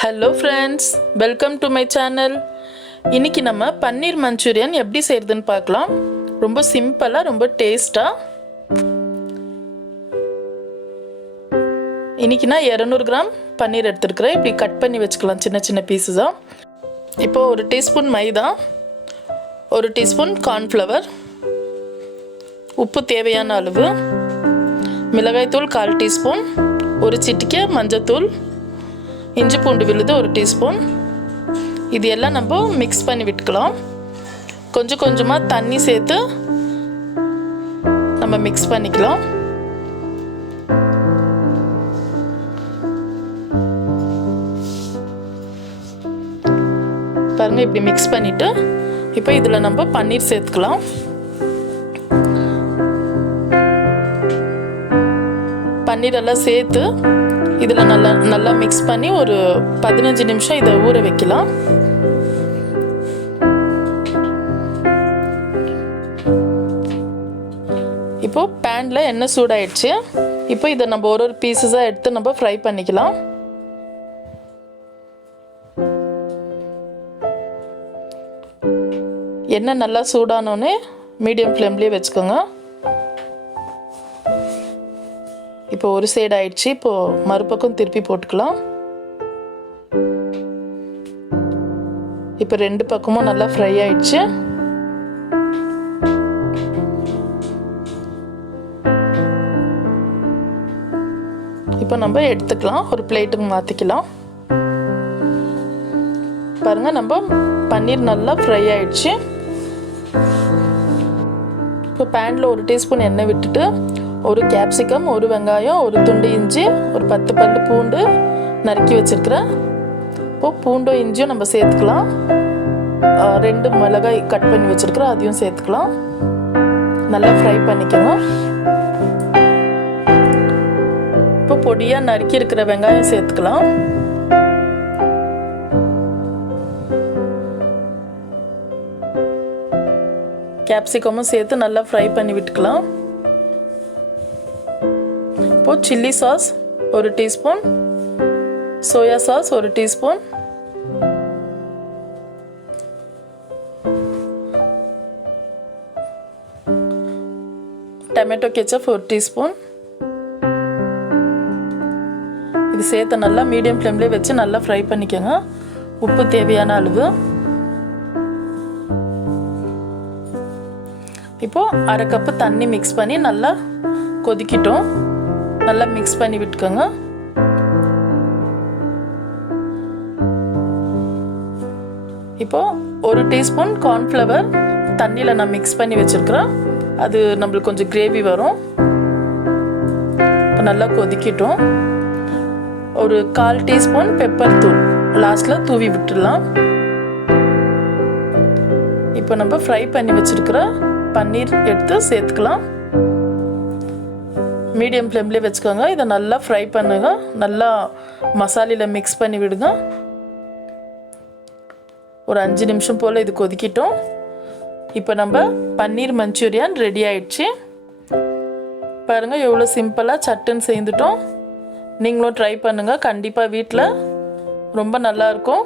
Hello friends, welcome to my channel. இன்னைக்கு நம்ம பன்னீர் Manchurian எப்படி செய்யறதுன்னு பார்க்கலாம். ரொம்ப சிம்பிளா ரொம்ப டேஸ்டா. இன்னைக்கு நான் 200 கிராம் பன்னீர் எடுத்துக்கிறேன். இப்படி கட் பண்ணி வெச்சுக்கலாம் சின்ன சின்ன பீசஸா. இப்போ 1 டீஸ்பூன் மைதா, 1 டீஸ்பூன் corn flour, உப்பு தேவையான அளவு, மிளகாய் தூள் 1/4 டீஸ்பூன், ஒரு சிட்டிகை மஞ்சள் தூள், இஞ்சி பூண்டு விழுது 1 டீஸ்பூன். இது எல்லாம் நம்ம மிக்ஸ் பண்ணி விட்டுக்கலாம். கொஞ்சம் கொஞ்சமாக தண்ணி சேர்த்து நம்ம மிக்ஸ் பண்ணிக்கலாம். பாருங்க, இப்படி மிக்ஸ் பண்ணிட்டு இப்போ இதில் நம்ம பன்னீர் சேர்த்துக்கலாம். பன்னீர் எல்லாம் சேர்த்து இதில் நல்லா மிக்ஸ் பண்ணி ஒரு 15 நிமிஷம் இதை ஊற வைக்கலாம். இப்போ பேனில் எண்ணெய் சூடாயிடுச்சு. இப்போ இதை நம்ம ஒரு பீசஸாக எடுத்து நம்ம ஃப்ரை பண்ணிக்கலாம். எண்ணெய் நல்லா சூடானோடனே மீடியம் ஃப்ளேம்லேயே வச்சுக்கோங்க. இப்போ ஒரு சைடு ஆயிடுச்சு. இப்போ மறுபக்கம் திருப்பி போட்டுக்கலாம். இப்போ 2 பக்கமும் நல்லா ஃப்ரை ஆயிடுச்சு. இப்போ நம்ம எடுத்துக்கலாம், ஒரு பிளேட்டுக்கு மாற்றிக்கலாம். பாருங்க, நம்ம பன்னீர் நல்லா ஃப்ரை ஆயிடுச்சு. இப்போ பேனில் 1 டீஸ்பூன் எண்ணெய் விட்டுட்டு ஒரு கேப்சிகம், ஒரு வெங்காயம், ஒரு துண்டு இஞ்சி, ஒரு 10 பல்லு பூண்டு நறுக்கி வச்சிருக்கிறேன். இப்போது பூண்டும் இஞ்சியும் நம்ம சேர்த்துக்கலாம். 2 மிளகாய் கட் பண்ணி வச்சிருக்கிறேன், அதையும் சேர்த்துக்கலாம். நல்லா ஃப்ரை பண்ணிக்கோங்க. இப்போ பொடியாக நறுக்கி இருக்கிற வெங்காயம் சேர்த்துக்கலாம். கேப்சிகமும் சேர்த்து நல்லா ஃப்ரை பண்ணி விட்டுக்கலாம். இப்போ chilli sauce 1 teaspoon, soya sauce 1 teaspoon, tomato ketchup 1 teaspoon. இது சேர்த்து நல்லா மீடியம் ஃப்ளேம்லேயே வச்சு நல்லா ஃப்ரை பண்ணிக்கோங்க. உப்பு தேவையான அளவு. இப்போ 1/2 கப்பு தண்ணி மிக்ஸ் பண்ணி நல்லா கொதிக்கிட்டோம். நல்லா மிக்ஸ் பண்ணி விட்டுக்கோங்க. இப்போ 1 டீஸ்பூன் கார்ன்ஃப்ளவர் தண்ணியில் நான் மிக்ஸ் பண்ணி வச்சுருக்கிறேன். அது நம்மளுக்கு கொஞ்சம் கிரேவி வரும். இப்போ நல்லா கொதிக்கிட்டோம். ஒரு 1/4 டீஸ்பூன் பெப்பர் தூள் லாஸ்ட்டில் தூவி விட்டுடலாம். இப்போ நம்ம ஃப்ரை பண்ணி வச்சுருக்கிற பன்னீர் எடுத்து சேர்த்துக்கலாம். மீடியம் ஃப்ளேம்லேயே வச்சுக்கோங்க. இதை நல்லா ஃப்ரை பண்ணுங்க. நல்லா மசாலையில் மிக்ஸ் பண்ணி விடுங்க. ஒரு 5 நிமிஷம் போல் இது கொதிக்கிட்டோம். இப்போ நம்ம பன்னீர் மஞ்சூரியன் ரெடி ஆயிடுச்சு. பாருங்கள், எவ்வளோ சிம்பிளாக சட்டுன்னு செய்துட்டோம். நீங்களும் ட்ரை பண்ணுங்கள். கண்டிப்பாக வீட்டில் ரொம்ப நல்லாயிருக்கும்.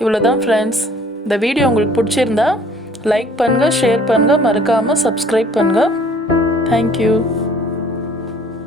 இவ்வளோதான் ஃப்ரெண்ட்ஸ். இந்த வீடியோ உங்களுக்கு பிடிச்சிருந்தா லைக் பண்ணுங்கள், ஷேர் பண்ணுங்கள், மறக்காமல் சப்ஸ்கிரைப் பண்ணுங்கள். தேங்க்யூ.